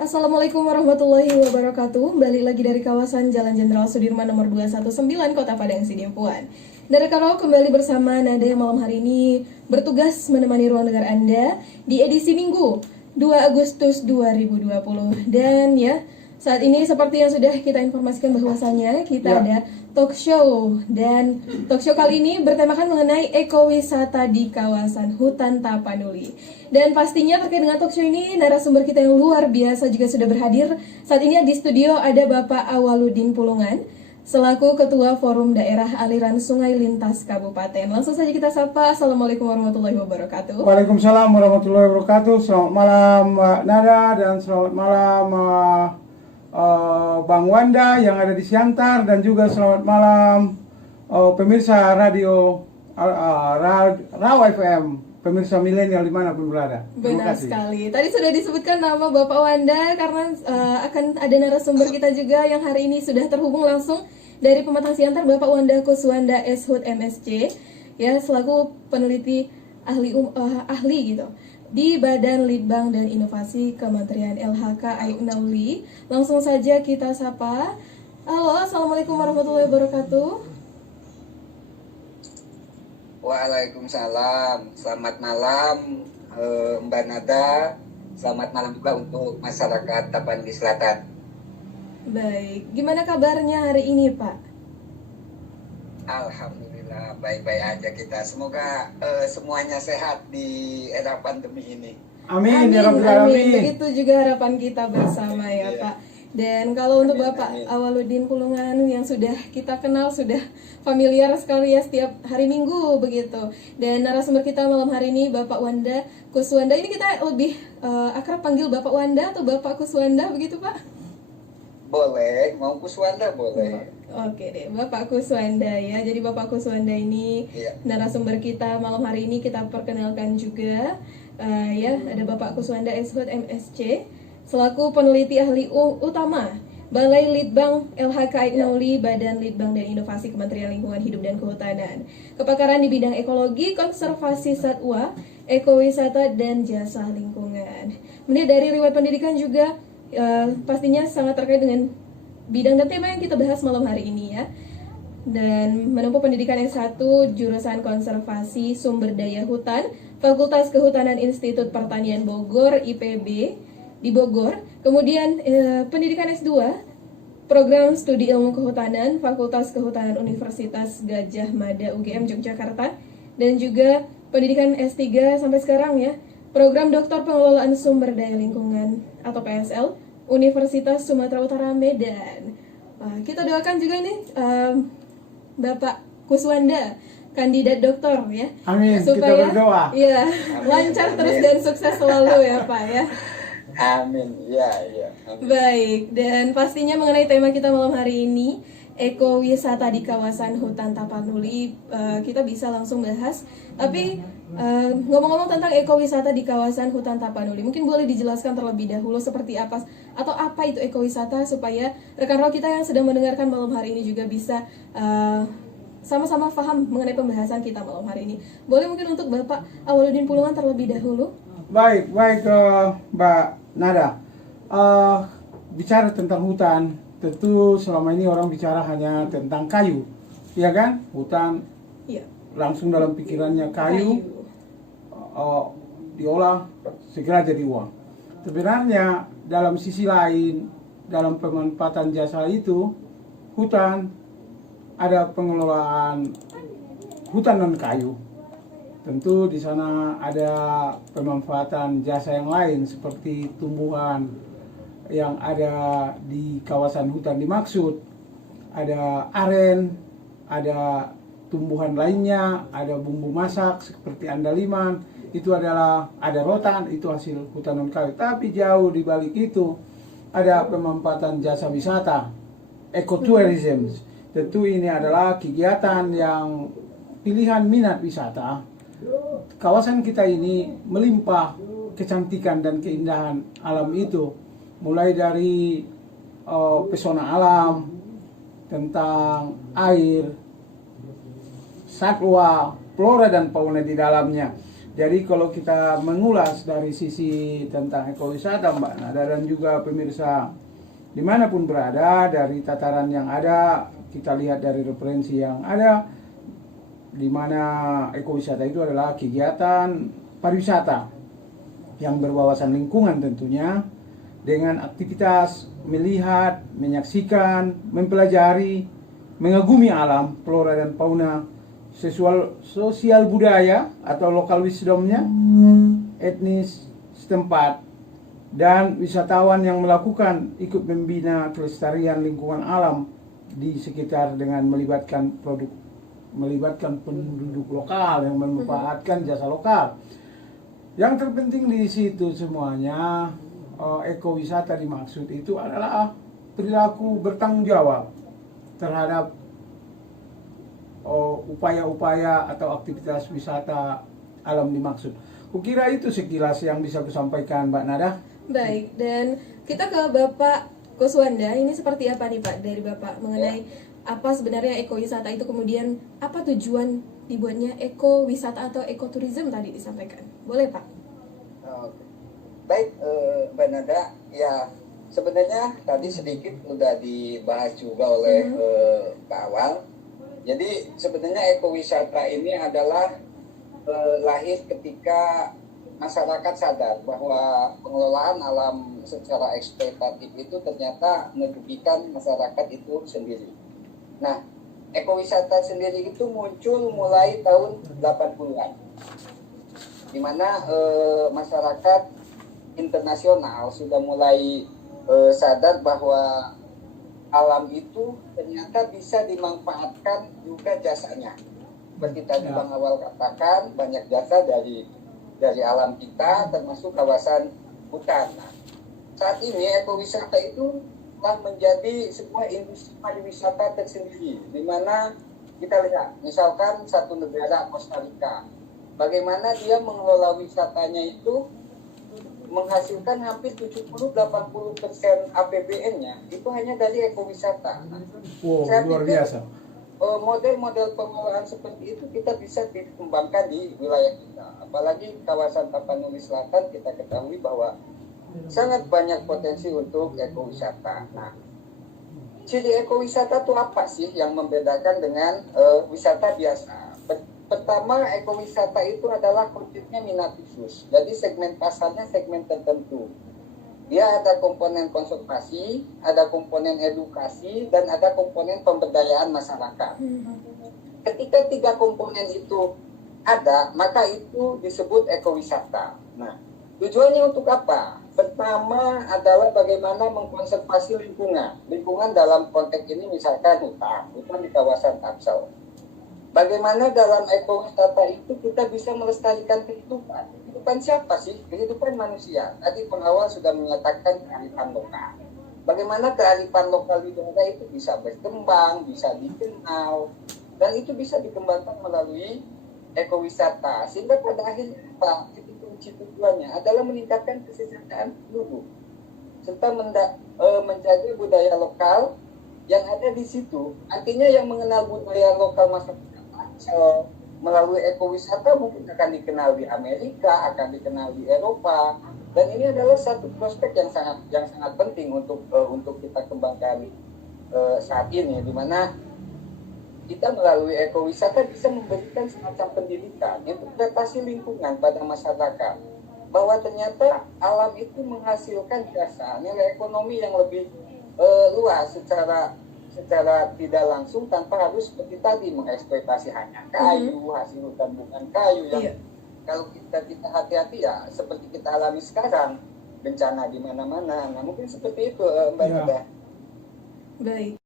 Assalamualaikum warahmatullahi wabarakatuh. Balik lagi dari kawasan Jalan Jenderal Sudirman nomor 219 Kota Padang Sidempuan. Dari Karo kembali bersama Nada yang malam hari ini bertugas menemani ruang dengar Anda di edisi Minggu 2 Agustus 2020. Dan ya, saat ini seperti yang sudah kita informasikan bahwasannya kita ada talk show, dan talk show kali ini bertemakan mengenai ekowisata di kawasan Hutan Tapanuli. Dan pastinya terkait dengan talk show ini narasumber kita yang luar biasa juga sudah berhadir. Saat ini di studio ada Bapak Awaludin Pulungan selaku Ketua Forum Daerah Aliran Sungai Lintas Kabupaten. Langsung saja kita sapa. Assalamualaikum warahmatullahi wabarakatuh. Waalaikumsalam warahmatullahi wabarakatuh. Selamat malam Mbak Nada dan selamat malam Bang Wanda yang ada di Siantar, dan juga selamat malam pemirsa radio Raw FM, pemirsa milenial dimanapun berada. Benar sekali. Tadi sudah disebutkan nama Bapak Wanda karena akan ada narasumber kita juga yang hari ini sudah terhubung langsung dari Pematang Siantar, Bapak Wanda Kuswanda Shut MSc, ya, selaku peneliti ahli gitu di Badan Litbang dan Inovasi Kementerian LHK Aiknauli. Langsung saja kita sapa. Halo, assalamualaikum warahmatullahi wabarakatuh. Waalaikumsalam. Selamat malam Mbak Nada. Selamat malam juga untuk masyarakat Tapanuli Selatan. Baik, gimana kabarnya hari ini, Pak? Alhamdulillah baik-baik aja kita. Semoga semuanya sehat di era pandemi ini. Amin, Amin, ya Rabbal amin. Alamin. Begitu juga harapan kita bersama ya, Pak. Dan kalau untuk Bapak Awaludin Pulungan yang sudah kita kenal, sudah familiar sekali ya setiap hari Minggu begitu. Dan narasumber kita malam hari ini Bapak Wanda Kuswanda. Ini kita lebih akrab panggil Bapak Wanda atau Bapak Kuswanda begitu, Pak? Boleh, mau Kuswanda boleh. Oke deh, Bapak Kuswanda ya. Jadi Bapak Kuswanda ini narasumber kita malam hari ini kita perkenalkan juga. Ya, ada Bapak Kuswanda Shut MSc selaku peneliti ahli utama Balai Litbang LHK Aiknauli, Badan Litbang dan Inovasi Kementerian Lingkungan Hidup dan Kehutanan. Kepakaran di bidang ekologi, konservasi satwa, ekowisata dan jasa lingkungan. Kemudian dari riwayat pendidikan juga pastinya sangat terkait dengan bidang dan tema yang kita bahas malam hari ini ya. Dan menempuh pendidikan S1 jurusan konservasi sumber daya hutan, Fakultas Kehutanan Institut Pertanian Bogor IPB di Bogor. Kemudian pendidikan S2 program studi ilmu kehutanan, Fakultas Kehutanan Universitas Gajah Mada UGM Yogyakarta, dan juga pendidikan S3 sampai sekarang ya, program Doktor Pengelolaan Sumber Daya Lingkungan atau PSL Universitas Sumatera Utara Medan. Kita doakan juga ini Bapak Kuswanda kandidat doktor ya. Amin, supaya kita berdoa. Ya, lancar terus dan sukses selalu ya, Pak ya. Amin. Ya. Amin. Baik, dan pastinya mengenai tema kita malam hari ini, ekowisata di kawasan Hutan Tapanuli, kita bisa langsung bahas. Tapi ngomong-ngomong tentang ekowisata di kawasan Hutan Tapanuli, mungkin boleh dijelaskan terlebih dahulu seperti apa atau apa itu ekowisata, supaya rekan-rekan kita yang sedang mendengarkan malam hari ini juga bisa sama-sama paham mengenai pembahasan kita malam hari ini. Boleh mungkin untuk Bapak Awaludin Pulungan terlebih dahulu. Baik Mbak Nada. Bicara tentang hutan, tentu selama ini orang bicara hanya tentang kayu, ya kan? Hutan, Iya. langsung dalam pikirannya kayu. Diolah segera jadi uang. Sebenarnya dalam sisi lain, dalam pemanfaatan jasa itu, hutan ada pengelolaan hutan non kayu. Tentu di sana ada pemanfaatan jasa yang lain seperti tumbuhan yang ada di kawasan hutan dimaksud. Ada aren, ada tumbuhan lainnya, ada bumbu masak seperti andaliman, itu adalah ada rotan, itu hasil hutan non kayu. Tapi jauh di balik itu ada pemanfaatan jasa wisata, ecotourism. Tentu ini adalah kegiatan yang pilihan minat wisata. Kawasan kita ini melimpah kecantikan dan keindahan alam itu, mulai dari pesona alam, tentang air, satwa, flora dan fauna di dalamnya. Jadi kalau kita mengulas dari sisi tentang ekowisata Mbak Nada dan juga pemirsa dimanapun berada, dari tataran yang ada, kita lihat dari referensi yang ada, di mana ekowisata itu adalah kegiatan pariwisata yang berwawasan lingkungan tentunya, dengan aktivitas melihat, menyaksikan, mempelajari, mengagumi alam, flora dan fauna, sosial budaya atau lokal wisdomnya, etnis setempat, dan wisatawan yang melakukan ikut membina kelestarian lingkungan alam di sekitar dengan melibatkan penduduk lokal yang memanfaatkan jasa lokal. Yang terpenting di situ semuanya, ekowisata dimaksud itu adalah perilaku bertanggung jawab terhadap upaya-upaya atau aktivitas wisata alam dimaksud. Kukira itu sekilas yang bisa kusampaikan Mbak Nada. Baik, dan kita ke Bapak Kuswanda. Ini seperti apa nih Pak dari Bapak mengenai apa sebenarnya ekowisata itu, kemudian apa tujuan dibuatnya ekowisata atau ekoturism tadi disampaikan. Boleh Pak? Oke. Baik, Mbak Nada, ya sebenarnya tadi sedikit udah dibahas juga oleh Pak Awal. Jadi sebenarnya ekowisata ini adalah lahir ketika masyarakat sadar bahwa pengelolaan alam secara eksploitatif itu ternyata merugikan masyarakat itu sendiri. Nah, ekowisata sendiri itu muncul mulai tahun 80-an, di mana masyarakat internasional sudah mulai sadar bahwa alam itu ternyata bisa dimanfaatkan juga jasanya. Seperti tadi Bang Awal katakan, banyak jasa dari alam kita, termasuk kawasan hutan. Nah, saat ini ekowisata itu telah menjadi sebuah industri pariwisata tersendiri, di mana kita lihat, misalkan satu negara Costa Rica, bagaimana dia mengelola wisatanya itu menghasilkan hampir 70-80% APBN-nya itu hanya dari ekowisata. Wow, Saya luar pikir biasa. model-model pengelolaan seperti itu kita bisa dikembangkan di wilayah kita. Apalagi kawasan Tapanuli Selatan kita ketahui bahwa sangat banyak potensi untuk ekowisata. Nah, ciri ekowisata itu apa sih yang membedakan dengan wisata biasa? Pertama, ekowisata itu adalah konsepnya minat khusus. Jadi segmen pasarnya segmen tertentu. Dia ada komponen konservasi, ada komponen edukasi, dan ada komponen pemberdayaan masyarakat. Ketika 3 komponen itu ada, maka itu disebut ekowisata. Nah, tujuannya untuk apa? Pertama adalah bagaimana mengkonservasi lingkungan. Lingkungan dalam konteks ini misalkan hutan di kawasan Tangsel. Bagaimana dalam ekowisata itu kita bisa melestarikan kehidupan. Kehidupan siapa sih? Kehidupan manusia. Tadi pengawal sudah menyatakan kearifan lokal. Bagaimana kearifan lokal di daerah itu bisa berkembang, bisa dikenal, dan itu bisa dikembangkan melalui ekowisata. Sehingga pada akhirnya apa? Kunci tujuannya adalah meningkatkan kesejahteraan penduduk, serta menjaga budaya lokal yang ada di situ. Artinya yang mengenal budaya lokal masyarakat melalui ekowisata mungkin akan dikenal di Amerika, akan dikenal di Eropa, dan ini adalah satu prospek yang sangat penting untuk kita kembangkan saat ini, di mana kita melalui ekowisata bisa memberikan semacam pendidikan, interpretasi lingkungan pada masyarakat, bahwa ternyata alam itu menghasilkan jasa nilai ekonomi yang lebih luas secara tidak langsung, tanpa harus seperti tadi mengeksploitasi hanya kayu, hasil hutan bukan kayu yang kalau kita hati-hati ya seperti kita alami sekarang, bencana di mana-mana. Nah, mungkin seperti itu Mbak Nada. Baik.